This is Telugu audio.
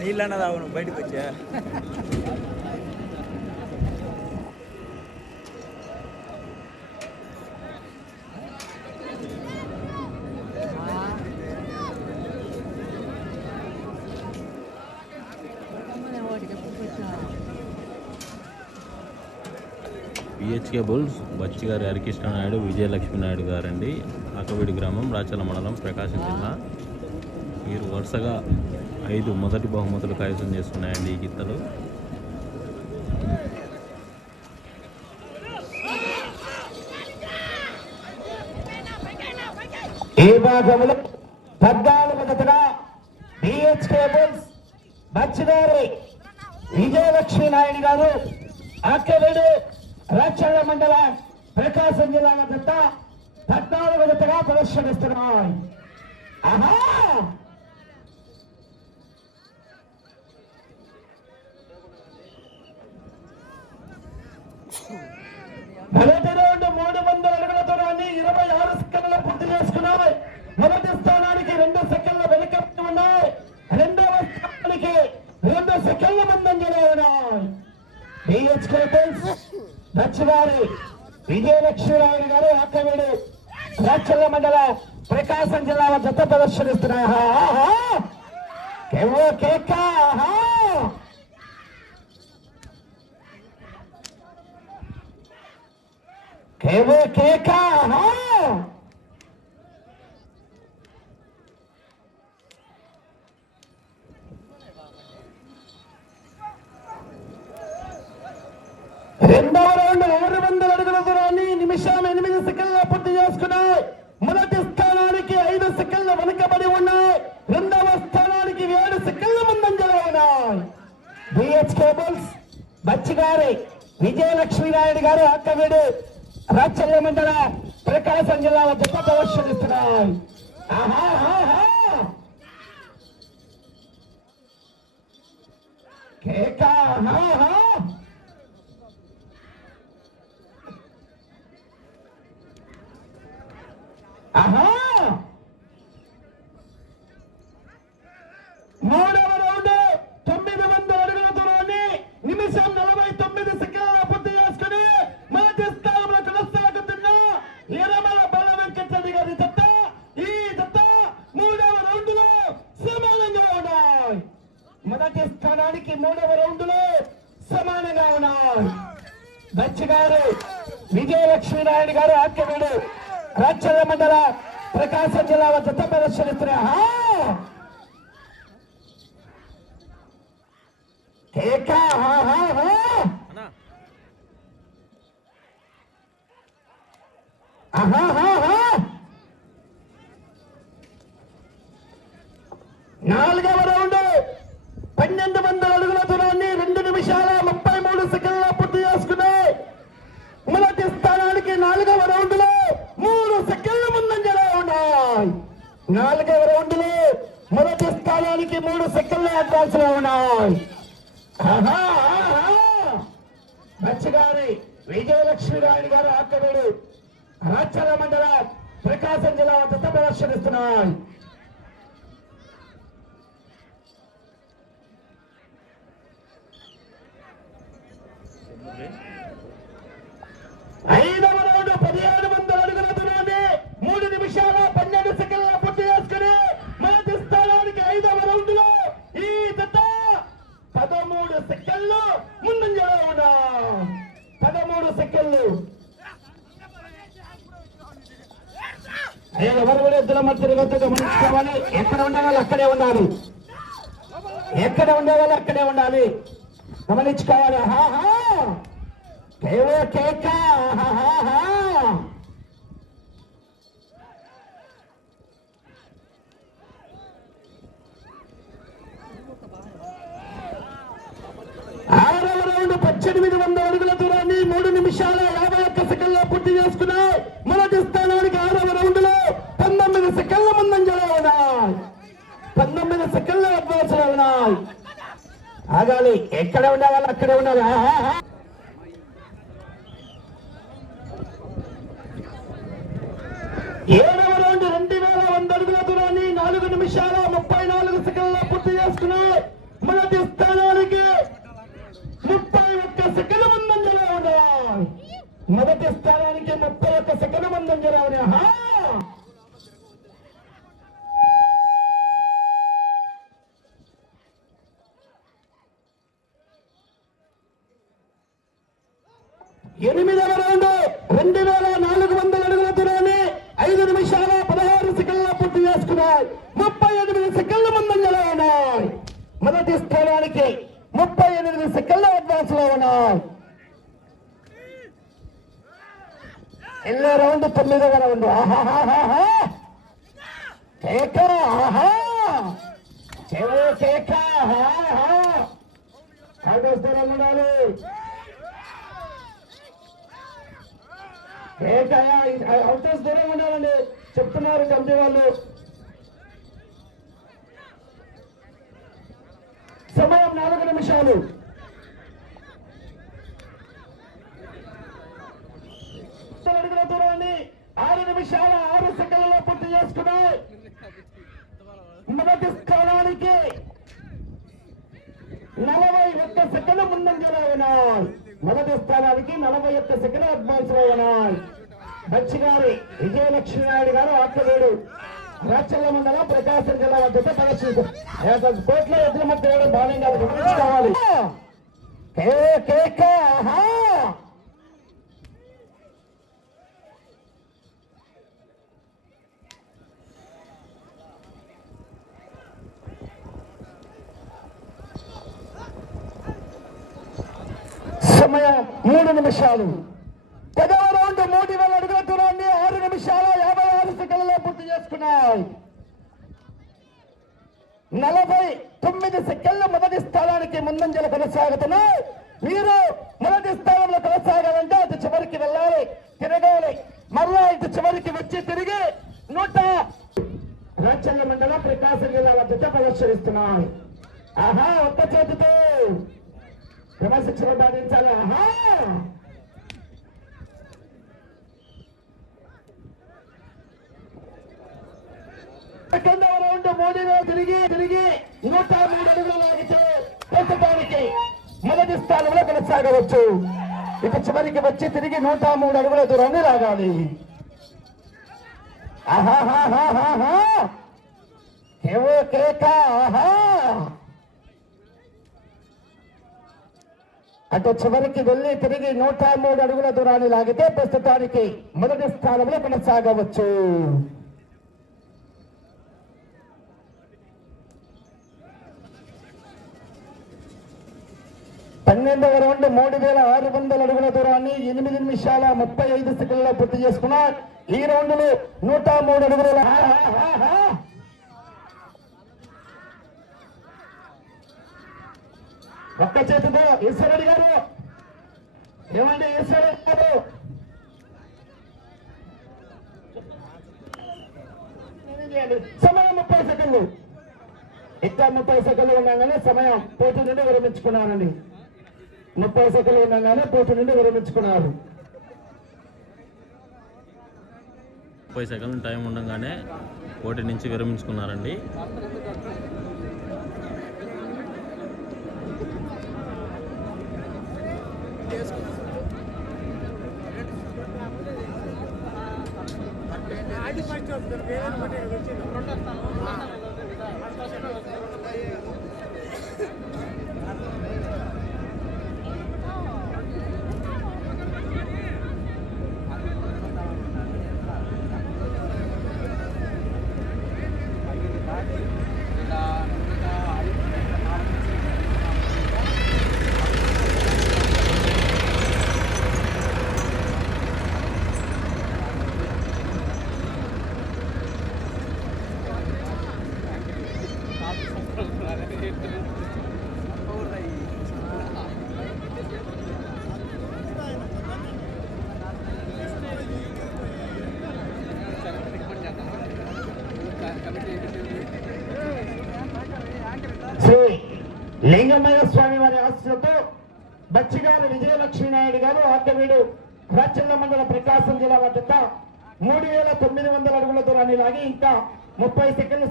నీళ్ళన్న తాగు నువ్వు బయటకు వచ్చా? పిహెచ్కే బుల్స్ బచ్చిగారి హరికృష్ణ నాయుడు విజయలక్ష్మి నాయుడు గారండి. అకవిడి గ్రామం రాచల మండలం ప్రకాశం జిల్లా. మీరు వరుసగా ఐదు మొదటి బహుమతులు కైవసం చేస్తున్నాయండి ఈ గీతలు ఈ భాగంలో పద్నాలుగు మొదటగా బిహెచ్కే బుల్స్ బచ్చిగారి విజయలక్ష్మి నాయుడు గారు అక్కవేడు రక్షణ మండల ప్రకాశం జిల్లా వద్ద పద్నాలుగు మొదటగా ప్రదర్శనిస్తున్నాయి ఆహా! మొదటి రౌండ్ మూడు వందల అడుగుల దూరాన్ని ఇరవై ఆరు సెకండ్ల పూర్తి చేసుకున్నాయి. మొదటి స్థానానికి రెండు సెకండ్ల వెనుకబడి ఉన్నాయి. రెండవ స్థానానికి రెండు సెకండ్ల ముందంజలో ఉన్నాయి. బిహెచ్ కోటల్స్ దచ్చివారి విజయలక్ష్మీరాయుడు గారు ఆకవేడు రాచల్ల మండల ప్రకాశం జిల్లా జత ప్రదర్శనిస్తున్నాయి ఆహా, కేవో ఆహా. కేవో కేక ఆహా. రెండవ రౌండ్ ఆరు వందల అడుగుల దూరాన్ని నిమిషం ఎనిమిది సెకండ్ల పూర్తి చేసుకున్నాయి. మొదటి స్థానానికి ఐదు సెకండ్ల వెనుకబడి ఉన్నాయి. రెండవ స్థానానికి ఏడు సెకండ్ల ముందంజలో ఉన్నాయి. బిహెచ్ కేబుల్స్ బచ్చిగారి విజయలక్ష్మి నాయుడు గారు అక్కవీడు రాచల్య మండల ప్రకాశం జిల్లా వద్ద ప్రదర్శనిస్తున్నాయి ఆహా. ఆహా మూడవ రౌండ్ తొమ్మిది వందల అడుగుల దూరాన్ని నిమిషం నలభై తొమ్మిది సెకండ్ల పూర్తి చేసుకుని మొదటి స్థానంలో కొనసాగుతున్న ఇరమల బల వెంకటరెడ్డి గారి జత ఈ జత మూడవ రౌండ్లో సమానంగా ఉన్నాయి మొదటి స్థానానికి మూడవ రౌండ్లో బచ్చి గారు విజయలక్ష్మి నాయుడు గారు ఆక్యవేడు రాచల్ల మండల ప్రకాశం జిల్లా జత హా, హా. ఆహా, హా, హా. నాలుగవ రౌండ్ పన్నెండు వందల అడుగుల దూరాన్ని రెండు నిమిషాల ముప్పై మూడు సెకండ్ల పూర్తి చేసుకున్నాయి మొదటి స్థానానికి నాలుగవ రౌండ్లో మూడు సెకండ్ల ముందంజలో ఉన్నాయి. నాలుగవ రౌండ్లో మొదటి స్థానానికి మూడు సెకండ్లు అడ్వాన్స్ ఉన్నాయి. ఆహా, విజయలక్ష్మి రాయుడు గారు ఆక్కవేడు రాచల మండలం ప్రకాశం జిల్లా వద్ద ప్రదర్శనిస్తున్నాయి ఐదవ రౌండ్ పదిహేడు వందల అడుగుల దూరాన్ని మూడు నిమిషాల పన్నెండు సెకండ్ల పూర్తి చేసుకుని మొదటి స్థానానికి ఐదవ రౌండ్లో ఈ జత పదమూడు సెకండ్లు ముందంజలో ఉన్నా పదమూడు సెకండ్లు. అయ్యా ఎవరు కూడా ఇద్దరు మధ్య గమనించుకోవాలి ఎక్కడ ఉండే వాళ్ళు అక్కడే ఉండాలి. ఎక్కడ ఉండే వాళ్ళు అక్కడే ఉండాలి. గమనించుకోవాలి. ఆహా కేవో కేకా ఆహాహా. ఆరవ రౌండ్ పద్దెనిమిది వందల అడుగుల దూరాన్ని మూడు నిమిషాల యాభై ఒక్క సెకండ్ల పూర్తి చేసుకున్నాయి మొదటి స్థానానికి ఆరవ రౌండ్లో పంతొమ్మిది సెకండ్ల ముందంజలో ఉన్నాయి పంతొమ్మిది సెకండ్ల అడ్వాన్స్ ఉన్నాయి ఆగాలి. ఎక్కడ ఉండాలి అక్కడే ఉండాలి ఏడవ రౌండ్ రెండు వేల వంద అడుగుల దూరాన్ని నాలుగు నిమిషాల ముప్పై నాలుగు సెకండ్ల పూర్తి చేస్తున్నాయి మొదటి స్థానానికి ముప్పై ఒక్క సెకండ్ ముందంజలో మొదటి స్థానానికి ముప్పై ఒక్క సెకండ్ ముందంజలో ఉన్నాయి ఎనిమిదవ రౌండ్ రెండు వేల నాలుగు వందల అడుగుల దూరాన్ని ఐదు నిమిషాల పదహారు సెకండ్ల పూర్తి చేసుకున్నాయి. ముప్పై ఎనిమిది సెకండ్ల ముందంజలో ఉన్నాయి. మొదటి స్థానానికి ముప్పై ఎనిమిది సెకండ్ల అడ్వాన్స్లో ఉన్నాయి. ఎన్నో రౌండ్ తొమ్మిదవ రౌండ్. ఆహాహాహా కేక ఆహా. చెవో కేక ఆహా ఉండాలి. ఏకయా అవుటర్స్ దూరంగా ఉండాలండి. చెప్తున్నారు కమిటీ వాళ్ళు. సమయం నాలుగు నిమిషాలు. అడుగుల దూరాన్ని ఆరు నిమిషాల ఆరు సెకండ్లలో పూర్తి చేసుకున్నాయి మొదటి స్థానానికి నలభై ఒక్క సెకండ్ ముందంజలో ఉన్నాయి మొదటి స్థానానికి నలభై ఒక్క సెకండ్ అడ్వాన్స్లో బచ్చి గారి విజయలక్ష్మి నాయుడు గారు ఆత్మవేడు రాచల్ల మండలం ప్రకాశం జిల్లా వద్ద ప్రదర్శించారు కోట్ల ఎద్దుల మధ్య బాగా కాదు గమనించుకోవాలి కే కేక ఆహా సమయం మూడు నిమిషాలు. పదవ రౌండ్ మూడు వేల అడుగుల దూరాన్ని ఆరు నిమిషాల యాభై ఆరు సెకండ్లలో పూర్తి చేసుకున్నాయి. నలభై తొమ్మిది సెకండ్ల మొదటి స్థానానికి ముందంజలు కొనసాగుతున్నాయి. మీరు మొదటి స్థానంలో కొనసాగాలంటే అటు చివరికి వెళ్ళాలి తిరగాలి. మళ్ళా ఇటు చివరికి వచ్చి తిరిగి నూట రాచల్ల మండలం ప్రకాశం జిల్లా వద్ద ప్రదర్శనిస్తున్నాయి ఆహా ఒక్క చేతితో. క్రమశిక్షణ పాటించాలి. ఆహా! సెకండవ రౌండ్ మోడీలో తిరిగి తిరిగి నూట మూడు అడుగులు లాగితే ప్రస్తుతానికి మొదటి స్థానంలో కొనసాగవచ్చు. ఇక చివరికి వచ్చి తిరిగి నూట మూడు అడుగుల దూరాన్ని లాగాలి. ఆహాహాహాహాహా. కేవో కేక ఆహా. అటు చివరికి వెళ్ళి తిరిగి నూట మూడు అడుగుల దూరాన్ని లాగితే ప్రస్తుతానికి మొదటి స్థానంలో కొనసాగవచ్చు. పన్నెండవ రౌండ్ మూడు వేల ఆరు వందల అడుగుల దూరాన్ని ఎనిమిది నిమిషాల ముప్పై ఐదు సెకండ్ల పూర్తి చేసుకున్నారు. ఈ రౌండ్లో నూట మూడు అడుగుల ఒక్క చేతితో ఈశ్వరుడు గారు. ఏమంటే ఈశ్వరుడు గారు? సమయం ముప్పై సెకండ్లు. ఇంకా ముప్పై సెకండ్లు ఉండగానే సమయం పోటీ నుండి విరమించుకున్నానండి ముప్పై సెకండ్లు ఉండగానే పోటీ నుండి విరమించుకున్నారు. ముప్పై సెకండ్ల టైం ఉండగానే పోటీ నుంచి విరమించుకున్నారండి. శ్రీ లింగమయ్య స్వామి వారి ఆశలతో బచ్చిగారి విజయలక్ష్మీ నాయుడు గారు ఆర్కవీడు రాచల్ల మండల ప్రకాశం జిల్లా వద్ద మూడు వేల తొమ్మిది వందల అడుగుల దూరాన్ని లాగి ఇంకా ముప్పై సెకండ్లు